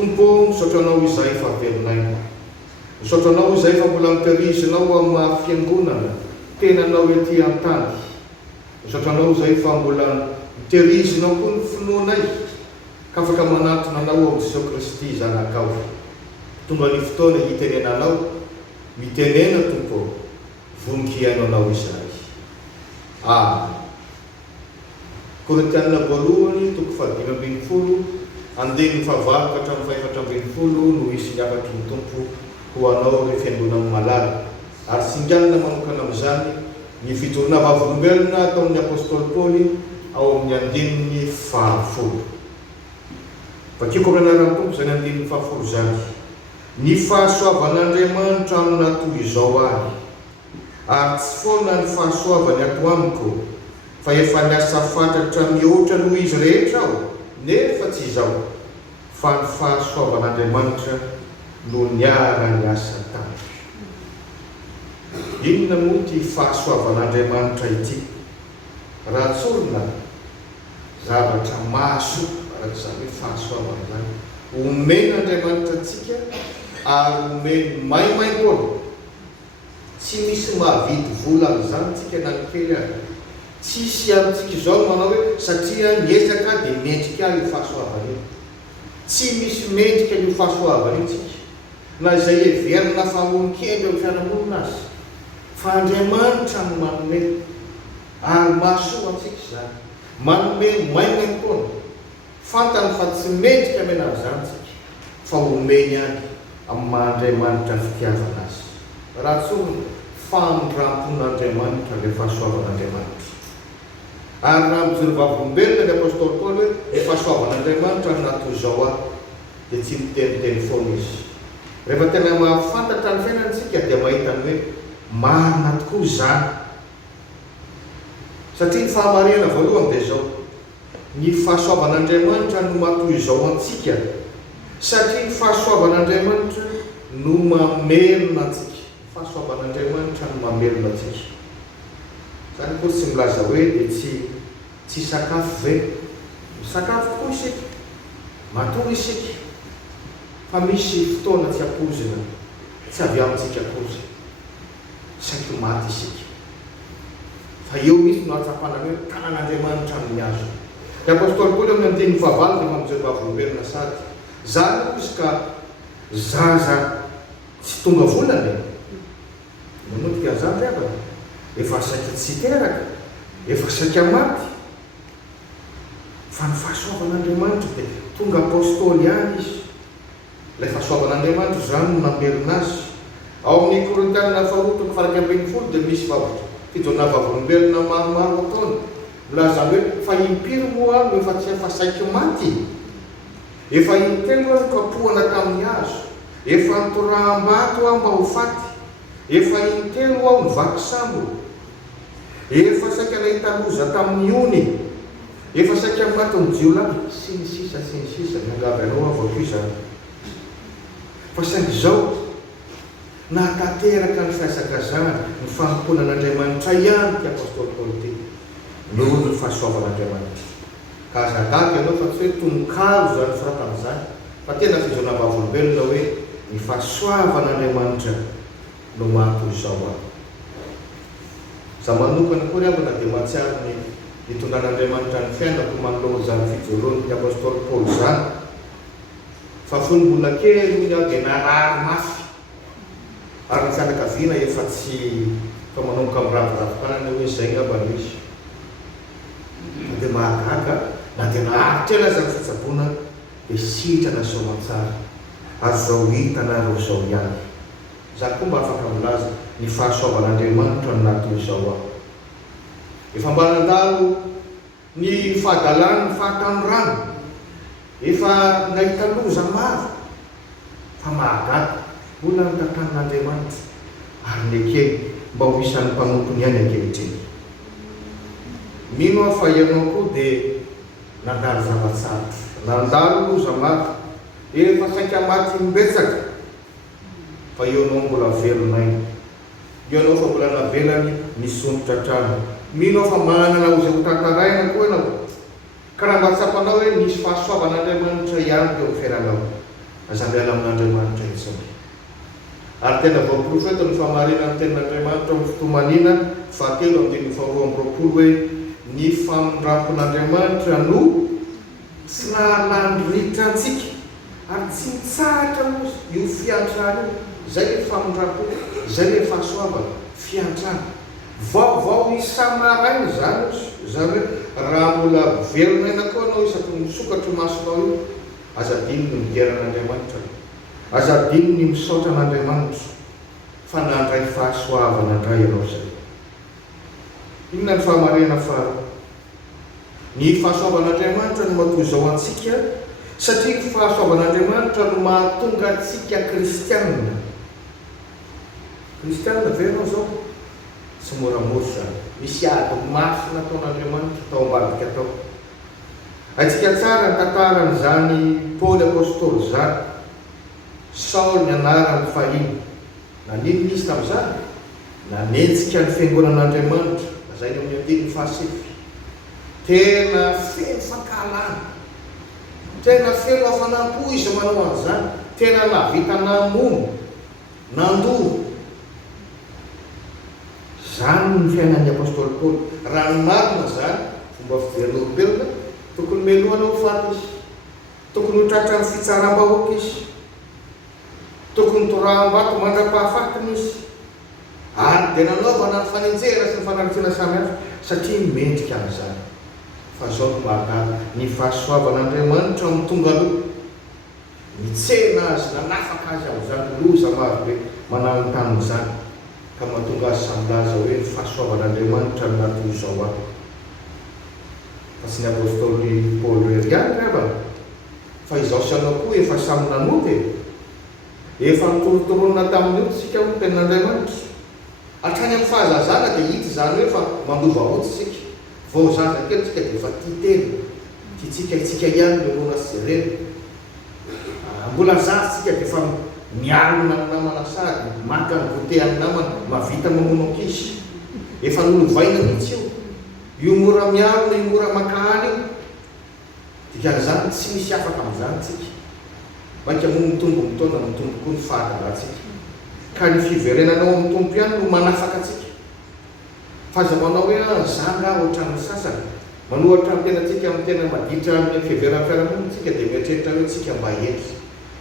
Tompo, misaotra anao izay fa velonay. Misaotra anao izay fa mbola mitirizinao amin'ny maha-fiangonana tenanao ety an-tany. Misaotra anao izay fa mbola mitirizinao koa ny finoanay ka afaka manatona anao ao Jesosy Kristy zanakao. Tonga ny fotoana hitenenanao, mitenena Tompo, voningianao anao izay. Korintianina voalohany toko 5:20 andiny fahavalo ka hatramin'ny 4:20 no isy niakatry ny Tompo ho anao ny fiangonana malala. Ary singanina manokana amin'izany ny fitorana vavolombelona ataon'ny apôstôly Paoly ao amin'ny andininy 10. Vakiko amin'ny Tompo izany andininy 10 izany. Ny fahasoavan'Andriamanitra amina toy izao ahy, ary tsy foana ny fahasoavany ato amiko, fa efa niasa fantatra mihoatra noho izy rehetra aho, nefa tsy izao, fa ny fahasoavan'Andriamanitra no niara-niasa tamiko. Inona moa ty fahasoavan'Andriamanitra ity? Raha tsorina zavatra maso, arak'izany hoe fahasoavana zany, omen'Andriamanitra antsika ary omeny maimaim-poana. Tsy misy mahavidy vola amin'izany tsika na ny kely any. Tsisy amintsika izao manao hoe satria niezaka dia mendrika io fahasoavana io. Tsy misy mendrika io fahasoavana io tsika. Na izay heverina fahonon-kely eo fiarahamonina azy. Fa Andriamanitra no manome ary mahasoa antsika izany. Manome maimaim-poana. Fantany fa tsy mendrika mena amin'izany tsika, fa omeny any amin'ny maha-Andriamanitra fitiavana azy. Raha tsony famindrampon'Andriamanitra ilay fahasoavan'Andriamanitra. Ary raha mijery vavolombelona ny apôstôly Paoly hoe efa soavan'Andriamanitra natoy izao aho, dia tsy miteniteny foana izy. Rehefa tena mahafantatra ny fiainantsika dia mahita ny hoe marina tokoa izany. Satria ny fahamarihana voalohany dia izao, ny fahasoavan'Andriamanitra no matoy izao antsika, satria ny fahasoavan'Andriamanitra no mamelona antsika. Fahasoavan'Andriamanitra no mamelona antsika. Zany koa tsy milaza hoe dia tsy sakafo ve? Sakafo tokoa isika, matory isika, fa misy fotoana tsy ampoizina, tsy avy amintsika kozy, saika maty isika. Fa eo misy no atsapana hoe tanan'Andriamanitra no miazo. Ny apôstôly Paoly amin'ny andininy 9 rehefa mijery vavolombelona sady, zany izy ka zaza tsy tonga volana. Manomboka zany rehefa efa saika tsy teraka, efa saika maty. Fa ny fahasoavan'Andriamanitra dia tonga apôstôly ihany izy. Ilay fahasoavan'Andriamanitra zany no namelona azy. Ao amin'ny Korintianina faharoa 1:20 dia misy fijonana vavolombelona maromaro ataony. Milaza hoe fa impiry moa no efa tsy efa saika maty. Efa intelo aho kapohana tamin'ny hazo. Efa nitoraham-bato aho mba ho faty. Efa intelo aho nivaky sambo. Efa saika nahita loza tamin'ny ony. Efa saika maty ny jiolany. Sy ny sisa miangavy anao aho avao izany. Fa saingy izao natateraka ny fiasakazana ny famponan'Andriamanitra ihany ty apôstôly Paoly ty noho ny fahasoavan'Andriamanitra. Ka azadaky ianao fa tsy hoe tononkalo zany firatan'izany, fa tena fizona vavolombelona hoe ny fahasoavan'Andriamanitra no matoy izao aho. Za manokana koa rehavana dia mahatsiaro ny hitondran'Andriamanitra ny fiainako manoloana zany fijoroany ny apôstôly Paoly zany. Fa fony mbola kely aho dia narary mafy. Ary ny fianakaviana efa tsy fa manomboka amin'ny ravoravo-panana hoe izay ngamba misy. Dia mahagaga na dia naharitra ela zany fitsaboana dia sitrana soamantsara. Azao hitanareo izao ihany. Za koa mba afaka milaza ny fahasoavan'Andriamanitra no natoy izao aho. Efa mba nandalo ny fahadalany fahatanyrano. Efa nahita loza maro. Fa mahagaga mbola ny tantan'Andriamanitra ary ny kely mba ho isan'ny mpanompony ihany ankehitriny. Mino aho fa ianao koa dia nandalo zava-tsarotra, nandalo loza maro, efa saika maty mimbetsaka, fa ianao mbola velonay. Ianao fa mbola navelany nisonitra trano. Mino aho fa manana ho izay ho tantaraina koa ianao. Ka raha mba tsapanao hoe nisy fahasoavan'Andriamanitra ihany teo fiainanao. aza miala amin'Andriamanitra izany. Ary tena voaprofeta ny famarina ny tenin'Andriamanitra amin'ny fitomanina fahatelo amin'ny faharoa amby roapolo hoe ny famindrapon'Andriamanitra no tsy nahalandritra antsika ary tsy mitsahatra io fiantrana izay ny famindrapo, izay ny fahasoavana, fiantrana. Vaovao isa-maraina zany hoe raha mbola velona ina koa anao isaky misokatra masonao io, aza adino ny migeran'Andriamanitra, aza adino ny misaotra an'Andriamanitra fa nandray fahasoavana andray ianao zay. Inona ny fahamarina faharoa? Ny fahasoavan'Andriamanitra no matoy izao antsika satria ny fahasoavan'Andriamanitra no mahatonga antsika kristianina. Kristianina ve ianao zao? Tsy moramora zany. Misy ady mafy nataon'Andriamanitra tao ambadika tao. Aitsika tsara ny tantaran'izany Paoly apôstôly zany. Saoly ny anarany fahiny. Nanino izy tamin'izany? Nanenjika ny fiangonan'Andriamanitra. Zay ny amin'ny andiny fahasefy. Tena feno fankalana. Tena feno hafanampo izy manao an'izany. Tena navita namono, nandoro. Zany ny fiainan'ny apôstôly Paoly. Raha ny marina zany, fomba fiveren'olombelona, tokony meloana ho faty izy. Tokony ho tratra ny fitsaram-bahoaka izy. Tokony toraham-bato mandra-pahafatiny izy. Ary dia nanaovana ny fanenjera sy ny fanaritsiana samihafa satria mendrika amin'izany. Fa zao no mahagaga ny fahasoavan'Andriamanitra amin'ny tonga aloha. Mitsena azy, nanafaka azy amin'izany loza marobe mananontany izany. Ka mahatonga azy samilaza hoe ny fahasoavan'Andriamanitra no natoy izao ahy. Fa tsy ny apôstôly Paoly rery ihany rava. Fa izao sanao koa efa samy nanoty. Efa mitorotorona tamin'io tsika ho tenin'Andriamanitra. Hatrany amin'ny fahazazana dia hita zany hoe fa mandovahoty tsika. Vao zaza kely tsika dia efa tia teny. Tiatsika itsika ihany leloana sy jerena. Mbola zaza tsika dia efa mialona ny namana sady, maka ny gote amin'ny namana, mavita mamono ankizy. Efa nolovaina mihitsy io. Io mora mialona, io mora makahaly io. Dikan'izany tsy misy afaka amin'izany tsika. Maika moa mitombo mitaona, mitombo koa ny fahadalatsika. Ka ny fiverenanao amin'ny tompo ihany no manafaka atsika. Fa aza manao hoe zanga ohatran'ny sasany. Manohatra ny tenatsika amin'ny tena maditra amin'ny fiveran'ny fiarahamonina tsika dia mieritreritra hoe tsika mba heky.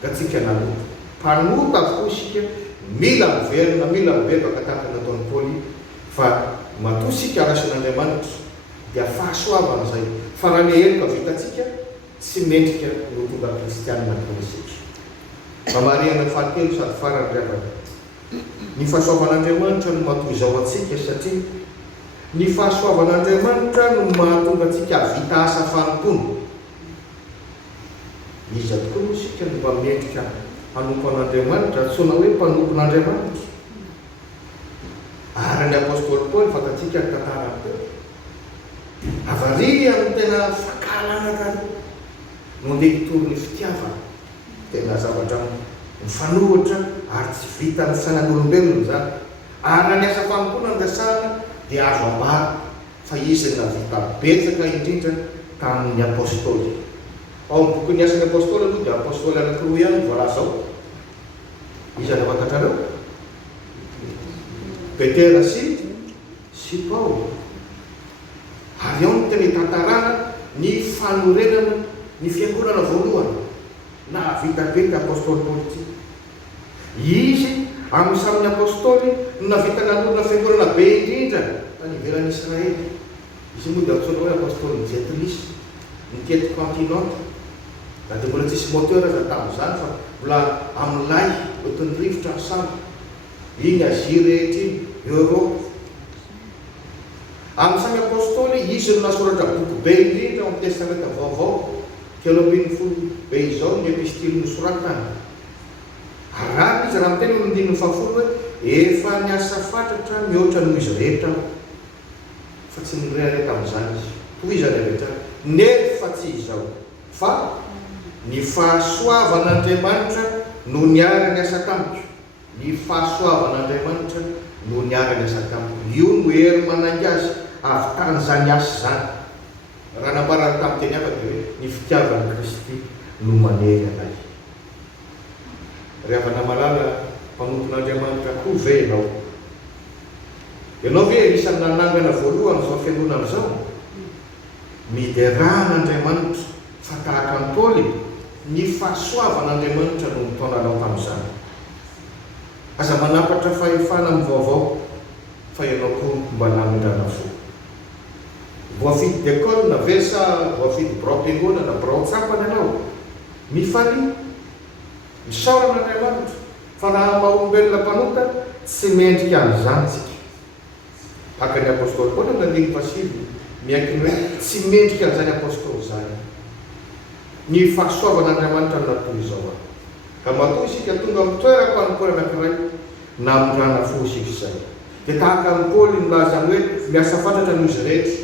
Ka tsika nanoto. Mpanota avokoa isika, mila miverina, mila mibebaka tahaka nataon'ny Paoly, fa matoa sika rasin'Andriamanitra dia fahasoavana zay. Fa raha ny heloka vitatsika, tsy mendrika no tonga kristianina konisika. Famariana fahatelo sady farany ravaka. Ny fahasoavan'Andriamanitra no matoy izao antsika satria ny fahasoavan'Andriamanitra no mahatonga antsika vita asa fanompony. Iza tokoa moa isika no mba mendrika hanompo an'Andriamanitra, antsoina hoe mpanompon'Andriamanitra. Ary ny apôstôly Paoly fatatsika ny tantarany teo. Avaria amin'ny tena fankalana tany no ndeha hitory ny fitiavana. Tena zavatra mifanohitra ary tsy vita ny sainan'olombelona zany. Ary ny asa fanompona ny resahana dia azo ambara fa izy navita betsaka indrindra tamin'ny apôstôly. Ao amin'ny boky ny asan'ny apôstôly aloha dia apôstôly anankiroa ihany voalaza zao. Iza ny fantatrareo? Petera sy Paoly. Ary ao no tena hitantarana ny fanorenana ny fiangonana voalohany. Na vita be ny apôstôly Paoly ity. Izy amin'ny samin'ny apôstôly no navita nanorina fiangonana be indrindra tany ivelan'ny Israely. Izy moa dia antsoina hoe apôstôly Jetris, ny tety Continente. Na dia mbola tsisy moteur aza tamin'izany fa mbola amin'ilay ohatrany rivotra ny samy. Iny Azia rehetra iny, Europe. Amin'ny samy apôstôly izy no nasoratra boky be indrindra amin'ny testamenta vaovao. 12 be izao ny epistily nosoratany. Araky izy raha miteny amin'ny andininy fahafolo hoe efa niasa fatratra mihoatra noho izy rehetra fa tsy nirehirehitra amin'izany izy. Toy izy rehetra nefa tsy izao fa ny fahasoavan'Andriamanitra no niara niasa tamiko. Ny fahasoavan'Andriamanitra no niara niasa tamiko. Io no hery manaingy azy avy tany zany asa zany. Raha nambarany tamin'ny teny hafa dia hoe ny fitiavan'i Kristy no manery anay. Riavana malala mpanompon'Andriamanitra koa ve ianao. Ianao ve isan'ny nanangana voalohany zao fiangonana zao? Mideran'Andriamanitra fa tahaka ny Paoly ny fahasoavan'Andriamanitra no mitaonanao tamin'izany. Aza manapatra fahefana amin'ny vaovao fa ianao koa mba namindrana fo. Voafidy d'école na ve sa voafidy birao-piangonana na birao tsapany ianao, mifaly misaoran'Andriamanitra fa raha maha-olombelona mpanota tsy mendrika an'izany tsika. Haka ny apôstôly Paoly amin'ny andiny fasivy miankiny hoe tsy mendrika an'izany apôstôly zany. Ny fahasoavan'Andriamanitra no natoy izao ka matoa isika tonga amin'ny toeram-panompoana anankiray na amindrana fo isika izay. Dia tahaka ny Paoly nolaza hoe miasa fantatra noho izy rehetra.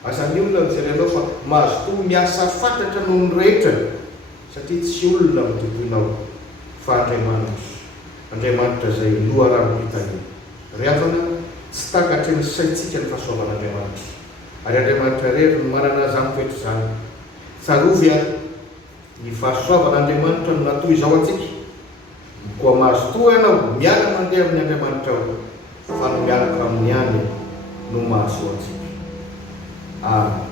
Azan'ny olona mijery anao fa mahazo toa miasa fantatra noho ny rehetra satria tsy olona mitotoinao fa Andriamanitra zay loharampitany. Riavana tsy takatry ny saitsika ny fahasoavan'Andriamanitra. Ary Andriamanitra rery no manana zany toetra zany. Tsarovy ary ny fahasoavan'Andriamanitra no natoy izao atsika. Koa mahazo toa ianao miala mandeha amin'ny Andriamanitra fa no miaraka amin'ny any no mahazo atsika. Amen.